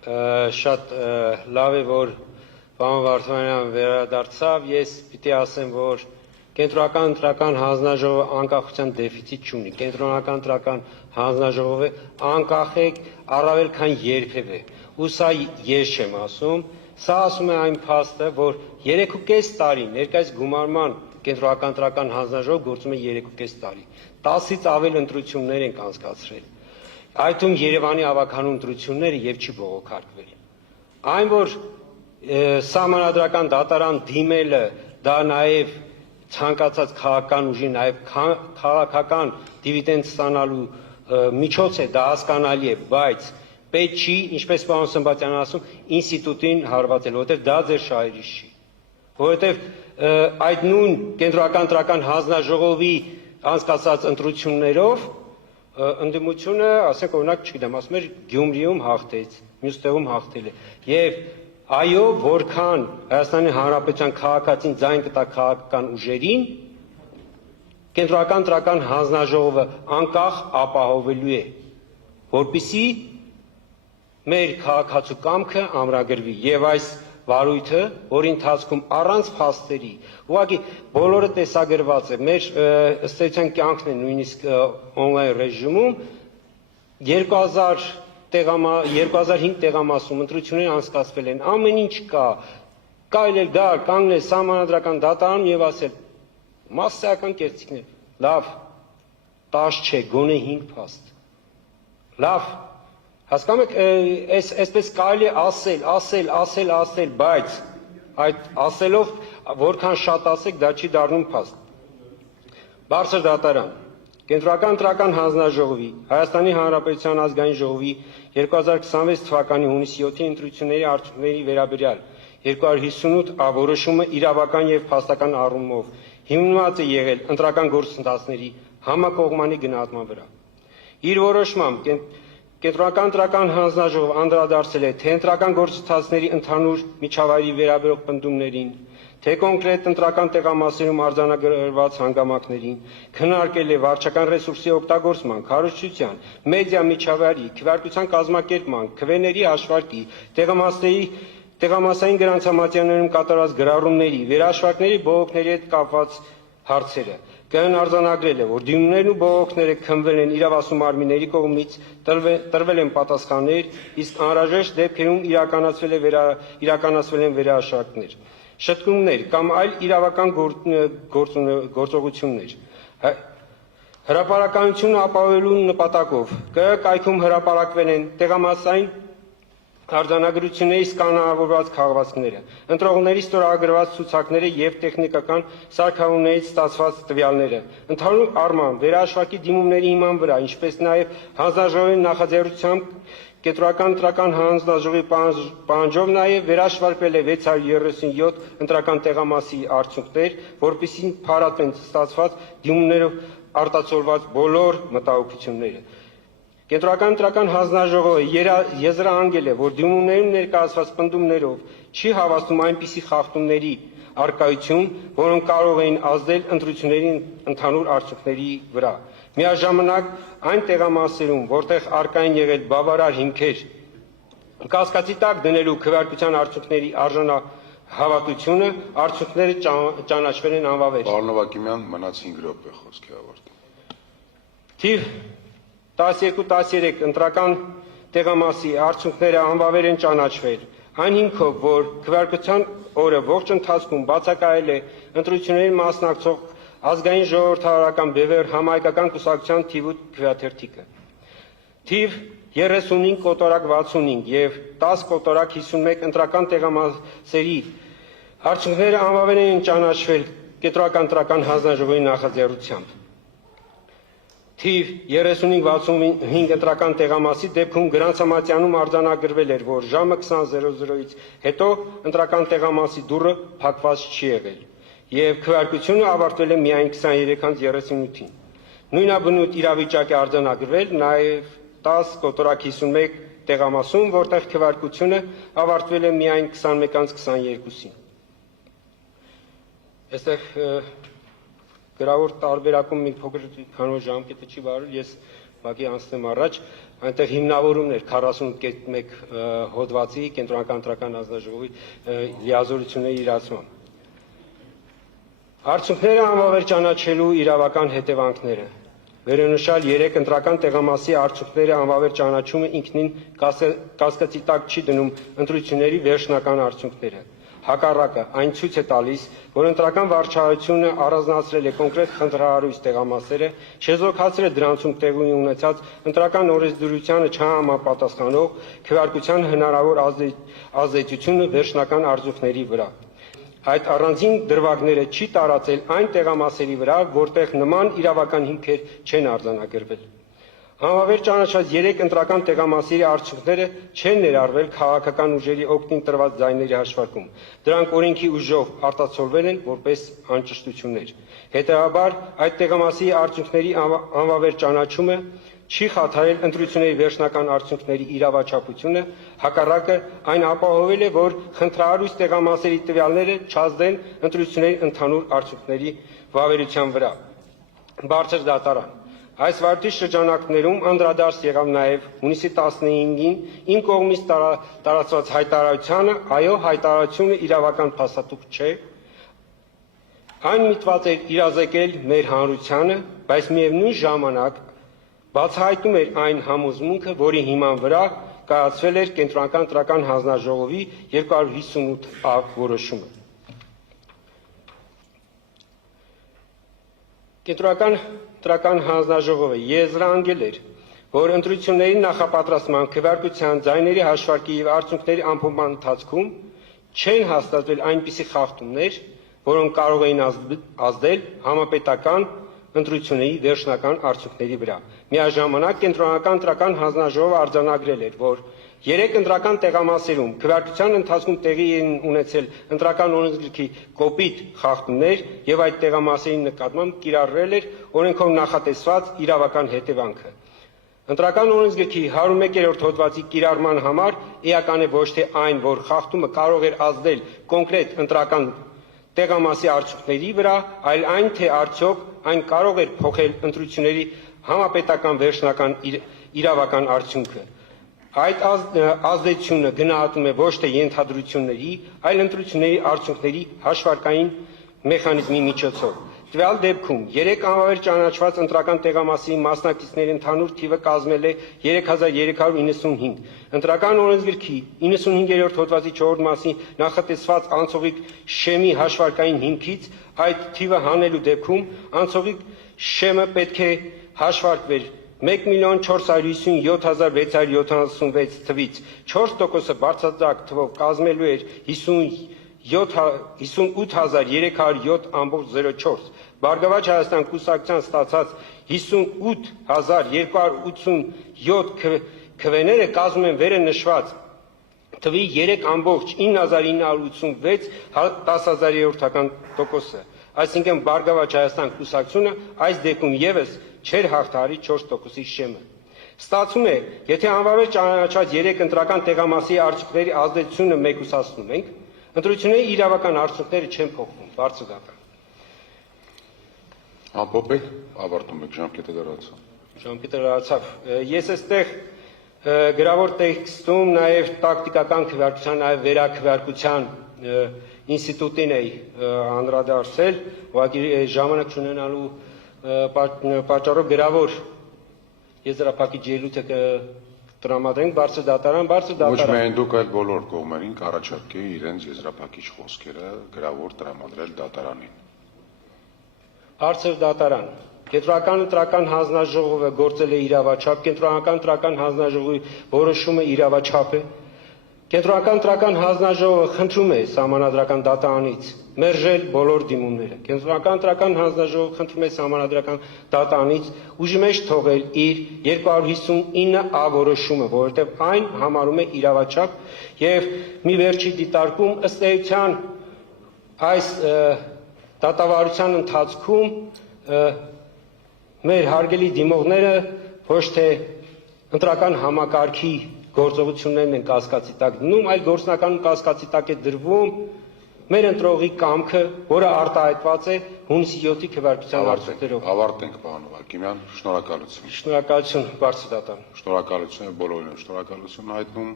Շատ լավ է, որ պարոն Վարդանյան վերադարձավ, ես պիտի ասեմ, որ կենտրոնական ընտրական հանձնաժողովը անկախության դեֆիցիտ չունի, կենտրոնական ընտրական հանձնաժողովը անկախ է առավել քան երբևէ, ու սա ես չեմ ասում, սա ասում է այն փաստը, որ 3.5 տարի ներկայիս գումարման կենտրոնական ընտրական հանձնաժողովը գործում է 3.5 տարի, 10-ից ավել ընտրություններ ենք անցկացրել, այդում Երևանի ավագանու ընտրությունները եւ չի բողոքարկվել։ Այն որ սահմանադրական դատարան դիմելը դա նաեւ ցանկացած քաղաքական ուժի նաեւ քաղաքական դիվիդենդ ստանալու միջոց է, դա հասկանալի է, բայց պետք չի, ինչպես պարոն Սմբատյանն ասում, ինստիտուտին հարվածել, որովհետեւ դա ձեր շահերից չի։ Որովհետեւ այդ նույն կենտրոնական ընտրական հանձնաժողովի անցկացած ընտրություններով ընդդիմությունը, ասենք օրինակ, չգիտեմ, ասում էր Գյումրիում հաղթեց, մյուս տեղում հաղթել է։ Եվ այո, որքան Հայաստանի Հանրապետության քաղաքացին ձայն կտա քաղաքական ուժերին, կենտրոնական ընտրական հանձնաժողովը անկախ ապահովելու է, որպեսզի մեր քաղաքացու կամքը ամրագրվի եւ այս վարույթը, որի ընթացքում առանց փաստերի, ուղղակի բոլորը տեսագրված է, մեր ըստ էության կյանքն է նույնիսկ օնլայն ռեժիմում 2005 տեղամասում ընտրություններ անցկացվել են, ամեն ինչ կա, կարելի է դա կանգնել սահմանադրական դատարանում եւ ասել մասսայական կեղծիքներ, լավ, 10 չէ, գոնե 5 փաստ, լավ, հասկանում եք, այսպես կարելի է ասել, բայց այդ ասելով որքան շատ ասեք, դա չի դառնում փաստ։ Բարձր դատարան, կենտրոնական ընտրական հանձնաժողովի, Հայաստանի Հանրապետության ազգային ժողովի 2026 թվականի հունիսի 7-ի ընտրությունների արդյունքների վերաբերյալ 258 որոշումը իրավական եւ փաստական առումով հիմնված է եղել ընտրական գործընթացների համակողմանի գնահատման վրա։ Իր որոշմամբ Կենտրոնական ընտրական հանձնաժողովը անդրադարձել է թե ընտրական գործընթացների ընդհանուր միջավայրի վերաբերող պնդումներին, թե կոնկրետ ընտրական տեղամասերում արձանագրված հանգամանքներին, քննարկել է վարչական ռեսուրսի օգտագործման, քարոզչության, մեդիա միջավայրի, քվեարկության կազմակերպման, քվեների հաշվարկի, տեղամասային գրանցամատյաններում կատարված գրառումների, վերահաշվարկների բողոքների հետ կապված հարցերը։ Կն արձանագրել է, որ դիմումներն ու բողոքները քննվել են իրավասու մարմինների կողմից, տրվել են պատասխաններ, իսկ անհրաժեշտ դեպքերում իրականացվել են վերահաշվարկներ, շտկումներ կամ այլ իրավական գործողություններ։ Հրապարակայնությունը ապահովելու նպատակով կայքում հրապարակվել են տեղամասային արձանագրությունների սկանավորված քաղվածքները, ընտրողների ստորագրված ցուցակները եւ տեխնիկական սարքավորումներից ստացված տվյալները, ընդհանուր առմամբ վերահաշվարկի դիմումների հիման վրա, ինչպես նաեւ հանձնաժողովի նախաձեռնությամբ կենտրոնական ընտրական հանձնաժողովի պահանջով նաեւ վերահաշվարկվել է 637 ընտրական տեղամասի արդյունքներ, որպեսզի փարատվեն ստացված դիմումներով արտացոլված բոլոր մտահոգությունները։ Կենտրոնական ընտրական հանձնաժողովը եզրահանգել է, որ դիմումներում ներկայացված պնդումներով չի հավաստում այնպիսի խախտումների առկայություն, որոնք կարող էին ազդել ընտրությունների ընդհանուր արդյունքների վրա։ Միաժամանակ այն տեղամասերում, որտեղ առկա են եղել բավարար հիմքեր կասկածի տակ դնելու քվեարկության արդյունքների արժանահավատությունը, արդյունքները ճանաչվել են անվավեր։ Պարոն Նովակիմյան, մնաց 5 րոպե խոսքի ավարտին։ Թիվ 12-13 ընտրական տեղամասի արդյունքները անվավեր են ճանաչվել, այն հիմքով, որ քվեարկության օրը ողջ ընթացքում բացակայել է ընտրությունների մասնակցող ազգային ժողովրդավարական բևեռ համահայկական կուսակցության թիվ 8 քվեաթերթիկը, թիվ 35 կոտորակ 65 եւ 10 կոտորակ 51 ընտրական տեղամասերի արդյունքները անվավեր են ճանաչվել կենտրոնական ընտրական հանձնաժողովի նախաձեռնությամբ։ Թիվ 35-65 ընտրական տեղամասի դեպքում գրանցամատյանում արձանագրվել էր, որ ժամը 20:00-ից հետո ընտրական տեղամասի դուռը փակված չի եղել, եւ քվեարկությունը ավարտվել է միայն 23:38-ին։ Նույնաբնույթ իրավիճակ է արձանագրվել նաեւ 10 կոտորակ 51 տեղամասում, որտեղ քվեարկությունը ավարտվել է միայն 21:22-ին։ Այստեղ գրավոր տարբերակում մի փոքր քանոր ժամկետը չի վարել, ես ուղղակի անցնեմ առաջ, այնտեղ հիմնավորումներ 48.1 հոդվածի կենտրոնական ընտրական հանձնաժողովի լիազորությունների իրացման։ Արդյունքները անվավեր ճանաչելու իրավական հետևանքները։ Վերոնշյալ 3 ընտրական տեղամասի արդյունքները անվավեր ճանաչումը ինքնին կասկածի տակ չի դնում ընտրությունների վերջնական արդյունքները։ Հակառակը, այն ցույց է տալիս, որ ընտրական վարչահայությունը առանձնացրել է կոնկրետ խնդրահարույց տեղամասերը, չեզոքացրել է դրանցում տեղի ունեցած ընտրական օրենսդրությանը չհամապատասխանող քվեարկության հնարավոր ազդեցությունը վերջնական արդյունքների վրա։ Այդ առանձին դրվագները չի տարածել այն տեղամասերի վրա, որտեղ նման իրավական հիմքեր չեն արձանագրվել։ Համավեր ճանաչված 3 ընտրական տեղամասերի արդյունքները չեն ներառվել քաղաքական ուժերի օգտին տրված ձայների հաշվարկում։ Դրանք օրենքի ուժով արտացոլվել են որպես անճշտություններ։ Հետևաբար, այդ տեղամասի արդյունքների անվավեր ճանաչումը չի խաթարել ընտրությունների վերջնական արդյունքների իրավաչափությունը, հակառակը այն ապահովել է, որ խնդրահարույց տեղամասերի տվյալները չազդեն ընտրությունների ընդհանուր արդյունքների վավերության վրա։ Բարձր դատարան։ Այս վարդի շրջանակներում անդրադարձ եղավ նաև հունիսի 15-ին իմ կողմից տարածված հայտարարությանը, այո, հայտարարությունը իրավական փաստաթուղթ չէ, այն միտված էր իրազեկել մեր հանրությանը, բայց միևնույն ժամանակ բացահայտում էր այն համոզմունքը, որի հիման վրա կայացվել էր կենտրոնական ընտրական հանձնաժողովի 258-ա որոշումը։ Կենտրոնական ընտրական հանձնաժողովը եզրահանգել էր, որ ընտրությունների նախապատրաստման, քվեարկության, ձայների հաշվարկի և արդյունքների ամփոփման ընթացքում չեն հաստատվել այնպիսի խախտումներ, որոնք կարող էին ազդել համապետական ընտրությունների վերջնական արդյունքների վրա։ Միաժամանակ կենտրոնական ընտրական հանձնաժողովը արձանագրել էր, որ 3 ընտրական տեղամասերում քվեարկության ընթացքում տեղի են ունեցել ընտրական օրենսգրքի կոպիտ խախտումներ եւ այդ տեղամասերի նկատմամբ կիրառվել էր օրենքով նախատեսված իրավական հետևանքը։ Ընտրական օրենսգրքի 101-րդ հոդվածի կիրառման համար էական է ոչ թե այն, որ խախտումը կարող էր ազդել կոնկրետ ընտրական տեղամասի արդյունքների վրա, այլ այն, թե արդյոք այն կարող էր փոխել ընտրությունների համապետական վերջնական իրավական արդյունքը։ Այդ ազդեցությունը գնահատում է ոչ թե ենթադրությունների, այլ ընտրությունների արդյունքների հաշվարկային մեխանիզմի միջոցով։ Տվյալ դեպքում 3 անվավեր ճանաչված ընտրական տեղամասի մասնակիցների ընդհանուր թիվը կազմել է 3395։ Ընտրական օրենսգրքի 95-րդ հոդվածի 4-րդ մասի նախատեսված անցողիկ շեմի հաշվարկային հիմքից այդ թիվը հանելու դեպքում անցողիկ շեմը պետք է հաշվարկվեր 1,457,676 թվից 4%-ը բարձրացած թվով կազմելու էր 58,307,04, Բարգավաճ Հայաստան կուսակցության ստացած 58,287 քվեները կազմում են վերը նշված թվի 3,9986 10,000%-ը, այսինքն Բարգավաճ Հայաստան կուսակցությունը այս դեպքում եւս չէր հաղթահարի 4%-ի շեմը։ Ստացվում է, եթե անվավեր ճանաչված 3 ընտրական տեղամասի արդյունքների ազդեցությունը մեկուսացնում ենք, ընտրությունների իրավական արդյունքները չեն փոխվում, բարձր դատարան։ Ամփոփեք, ավարտում եք, ժամկետը դեռացավ։ Ժամկետը դեռացավ։ Ես այստեղ գրավոր տեքստում նաև տակտիկական քվեարկության, նաև վերաքվեարկության ինստիտուտին էի անդրադարձել, ուղղակի ժամանակ չունենալու պատճառով գրավոր եզրափակիչ ելույթը տրամադրենք բարձր դատարան։ Ոչ միայն դուք, այլ բոլոր կողմերին կառաջարկեի իրենց եզրափակիչ խոսքերը գրավոր տրամադրել դատարանին։ Բարձր դատարան։ Կենտրոնական ընտրական հանձնաժողովը գործել է իրավաչափ, կենտրոնական ընտրական հանձնաժողովի որոշումը իրավաչափ է։ Կենտրոնական ընտրական հանձնաժողովը խնդրում է սահմանադրական դատարանից մերժել բոլոր դիմումները։ Կենտրոնական ընտրական հանձնաժողովը խնդրում է սահմանադրական դատարանից ուժի մեջ թողել իր 259-ա որոշումը, որովհետև այն համարում է իրավաչափ եւ մի վերջի դիտարկում ըստ էության այս դատավարության ընթացքում մեր հարգելի դիմողները ոչ թե ընտրական համակարգի գործողություններն են կասկածի տակ դնում, այլ գործնականում կասկածի տակ է դրվում մեր ընտրողի կամքը, որը արտահայտված է հունիսի 7-ի քվեարկության արդյունքներով։ Ավարտենք, պարոն Հովհաննիսյան, շնորհակալություն։ Շնորհակալություն, բարձր դատան։ Շնորհակալություն բոլորին, շնորհակալություն հայտնում